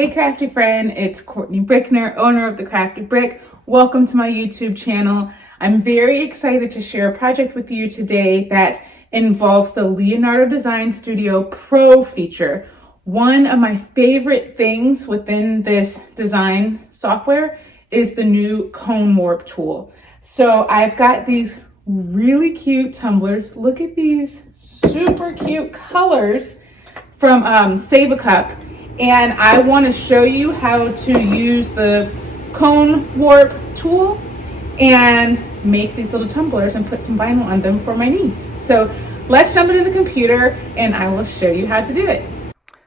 Hey crafty friend, it's Courtney Brickner, owner of The Crafty Brick. Welcome to my YouTube channel. I'm very excited to share a project with you today that involves the Leonardo Design Studio Pro feature. One of my favorite things within this design software is the new cone warp tool. So I've got these really cute tumblers. Look at these super cute colors from Save a Cup. And I want to show you how to use the cone warp tool and make these little tumblers and put some vinyl on them for my niece. So let's jump into the computer and I will show you how to do it.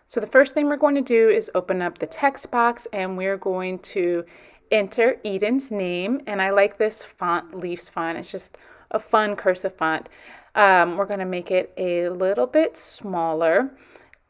So the first thing we're going to do is open up the text box and we're going to enter Eden's name. And I like this font, Leafs font. It's just a fun cursive font. We're going to make it a little bit smaller.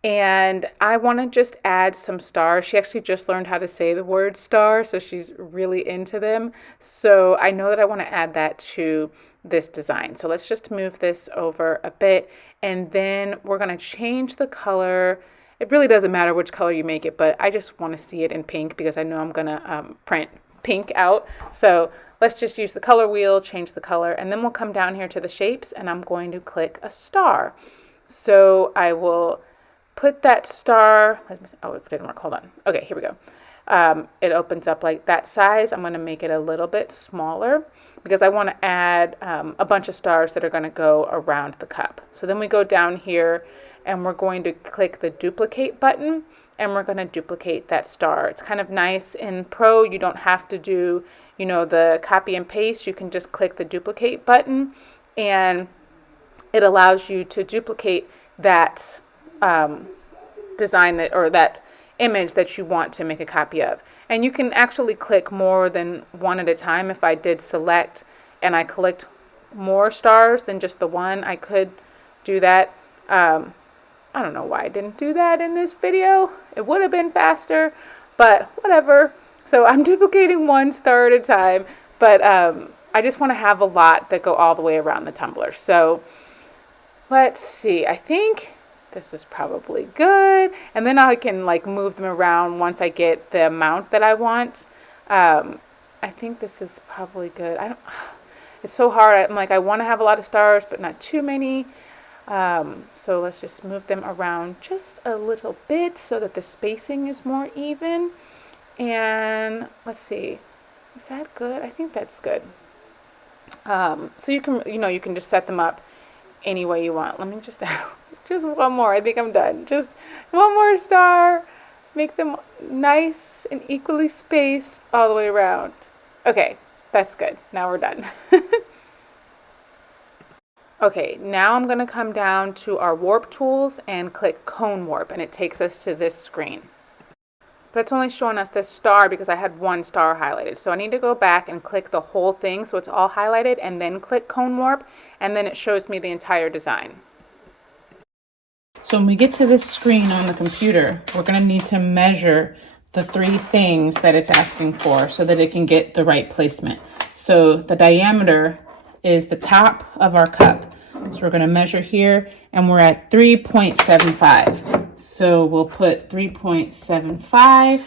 And I want to just add some stars. She actually just learned how to say the word star, so she's really into them. So I know that I want to add that to this design. So let's just move this over a bit, and then we're going to change the color. It really doesn't matter which color you make it, but I just want to see it in pink because I know I'm going to print pink out. So let's just use the color wheel, change the color, and then we'll come down here to the shapes, and I'm going to click a star. So I will put that star, oh, it didn't work, hold on. Okay, here we go. It opens up like that size. I'm going to make it a little bit smaller because I want to add a bunch of stars that are going to go around the cup. So then we go down here and we're going to click the duplicate button and we're going to duplicate that star. It's kind of nice in Pro. You don't have to do, the copy and paste. You can just click the duplicate button and it allows you to duplicate that design that image that you want to make a copy of. And you can actually click more than one at a time. If I did select and I clicked more stars than just the one, I could do that. I don't know why I didn't do that in this video. It would have been faster, but whatever. So I'm duplicating one star at a time, but I just want to have a lot that go all the way around the tumbler. So let's see, I think this is probably good. And then I can move them around once I get the amount that I want. I think this is probably good. It's so hard. I want to have a lot of stars, but not too many. So let's just move them around just a little bit so that the spacing is more even. And let's see, is that good? I think that's good. So you can, you can just set them up any way you want. Let me just just one more. I think I'm done. Just one more star. Make them nice and equally spaced all the way around. Okay, that's good. Now we're done. Okay, now I'm going to come down to our warp tools and click cone warp, and it takes us to this screen. But it's only showing us this star because I had one star highlighted. So I need to go back and click the whole thing so it's all highlighted and then click cone warp, and then it shows me the entire design. So when we get to this screen on the computer, we're going to need to measure the three things that it's asking for so that it can get the right placement. So the diameter is the top of our cup. So we're going to measure here and we're at 3.75. So we'll put 3.75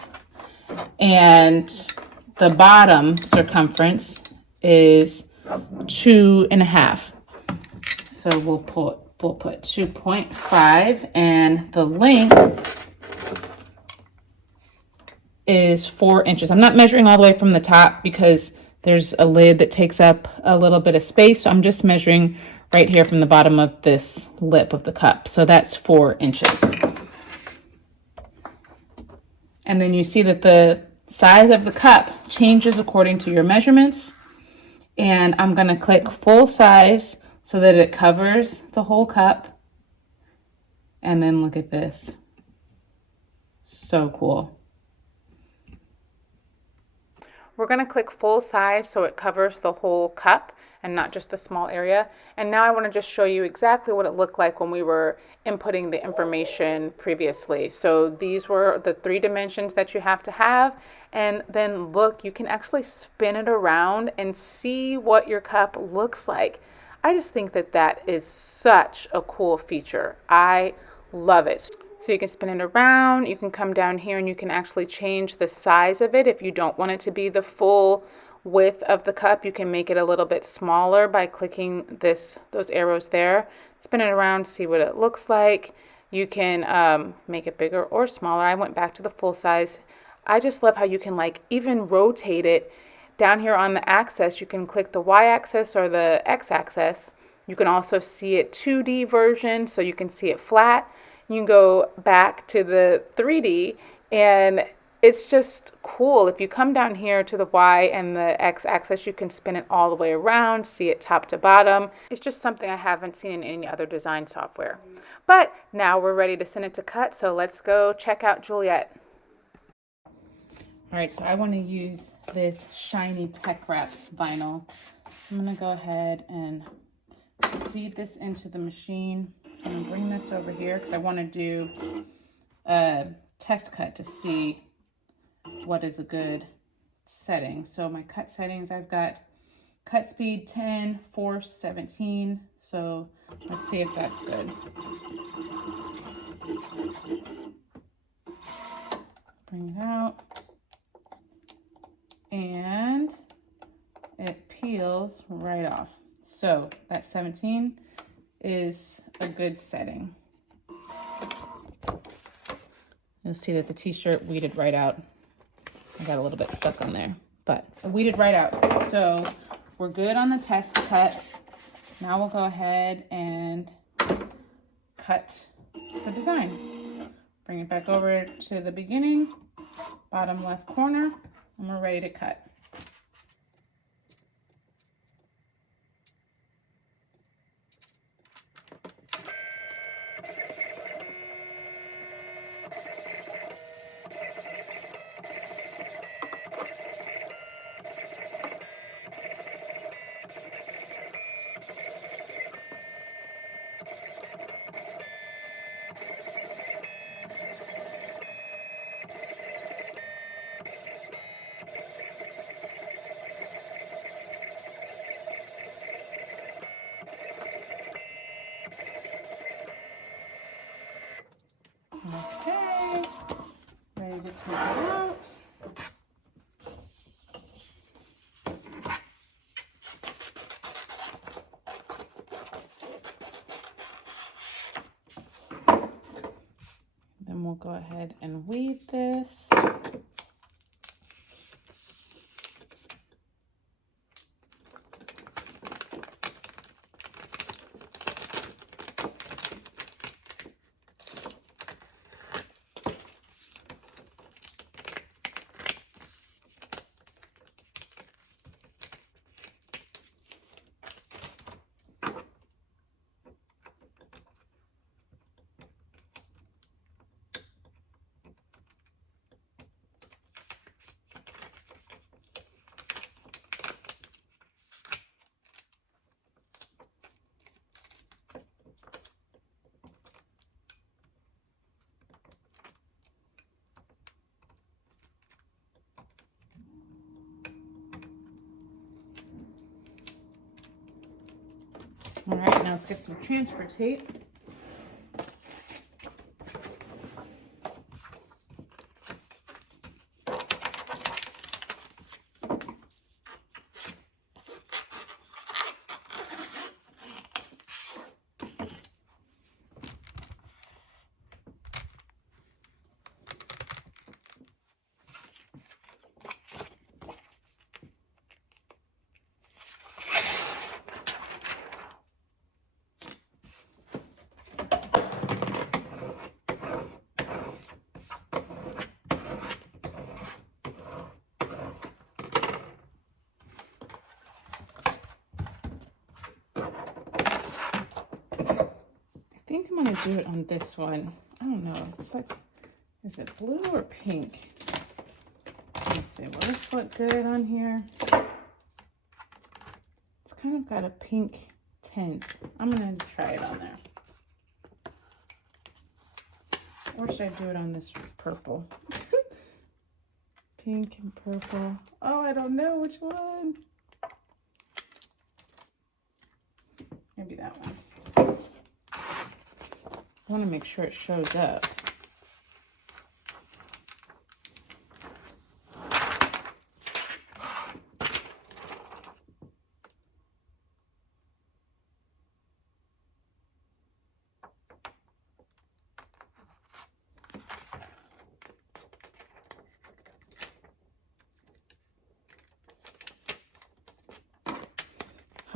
and the bottom circumference is 2.5. So we'll put 2.5 and the length is 4 inches. I'm not measuring all the way from the top because there's a lid that takes up a little bit of space. So I'm just measuring right here from the bottom of this lip of the cup. So that's 4 inches. And then you see that the size of the cup changes according to your measurements. And I'm going to click full size so that it covers the whole cup. And then look at this. So cool. We're going to click full size so it covers the whole cup and not just the small area. And now I want to just show you exactly what it looked like when we were inputting the information previously. So these were the 3 dimensions that you have to have. And then look, you can actually spin it around and see what your cup looks like. I just think that that is such a cool feature. I love it. So you can spin it around, you can come down here and you can actually change the size of it. If you don't want it to be the full width of the cup, you can make it a little bit smaller by clicking those arrows there. Spin it around, see what it looks like. You can make it bigger or smaller. I went back to the full size. I just love how you can like even rotate it. Down here on the axis, you can click the y-axis or the x-axis. You can also see it 2D version, so you can see it flat. You can go back to the 3D, and it's just cool. If you come down here to the Y and the X axis, you can spin it all the way around, see it top to bottom. It's just something I haven't seen in any other design software. But now we're ready to send it to cut, so let's go check out Juliet. All right, so I want to use this shiny tech wrap vinyl. I'm gonna go ahead and feed this into the machine. I'm gonna bring this over here because I want to do a test cut to see what is a good setting. So my cut settings, I've got cut speed 10, force 17. So let's see if that's good. Bring it out. And it peels right off. So that 17 is a good setting. You'll see that the t-shirt weeded right out. I got a little bit stuck on there, but it weeded right out. So we're good on the test cut. Now we'll go ahead and cut the design. Bring it back over to the beginning, bottom left corner, and we're ready to cut. Okay, ready to take it out. Then we'll go ahead and weave this. All right, now let's get some transfer tape. I think I'm gonna do it on this one. I don't know. It's like, is it blue or pink? Let's see. Will this look good on here? It's kind of got a pink tint. I'm gonna try it on there. Or should I do it on this purple? Pink and purple. Oh, I don't know which one. Maybe that one. I want to make sure it shows up.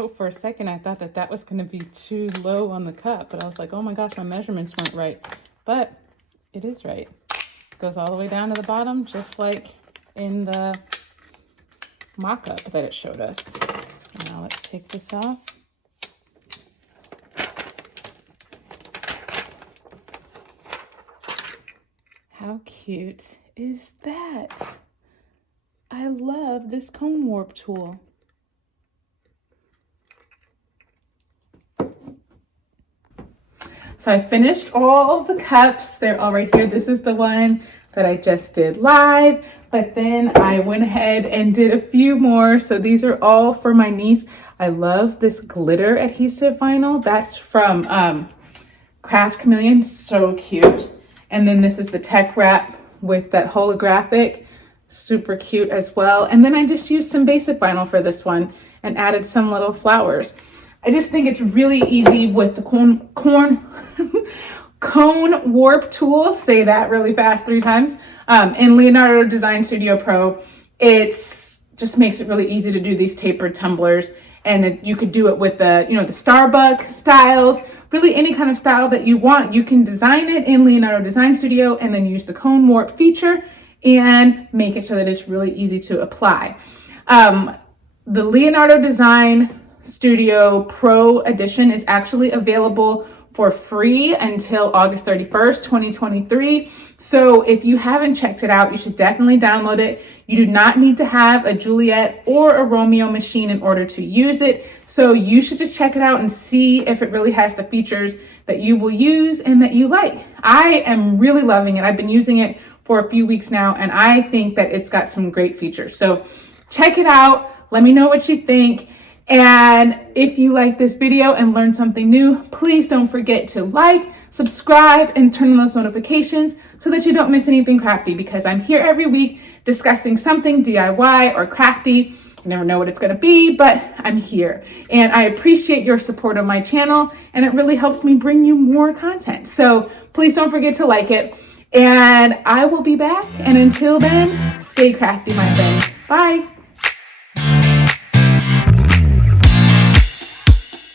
Oh, for a second, I thought that that was going to be too low on the cup, but I was like, oh my gosh, my measurements weren't right. But it is right. It goes all the way down to the bottom, just like in the mock-up that it showed us. Now let's take this off. How cute is that? I love this cone warp tool. So I finished all of the cups. They're all right here. This is the one that I just did live, but then I went ahead and did a few more. So these are all for my niece. I love this glitter adhesive vinyl. That's from Craft Chameleon, so cute. And then this is the tech wrap with that holographic, super cute as well. And then I just used some basic vinyl for this one and added some little flowers. I just think it's really easy with the cone warp tool. Say that really fast 3 times. In Leonardo Design Studio Pro, it's just makes it really easy to do these tapered tumblers. And you could do it with the, the Starbucks styles, really any kind of style that you want. You can design it in Leonardo Design Studio and then use the cone warp feature and make it so that it's really easy to apply. The Leonardo Design Studio Pro edition is actually available for free until August 31st, 2023. So if you haven't checked it out, you should definitely download it. You do not need to have a Juliet or a Romeo machine in order to use it. So you should just check it out and see if it really has the features that you will use and that you like. I am really loving it. I've been using it for a few weeks now, and I think that it's got some great features. So check it out. Let me know what you think. And if you like this video and learned something new, please don't forget to like, subscribe, and turn on those notifications so that you don't miss anything crafty, because I'm here every week discussing something DIY or crafty. You never know what it's going to be, but I'm here. And I appreciate your support of my channel, and it really helps me bring you more content. So please don't forget to like it. And I will be back. And until then, stay crafty, my friends. Bye.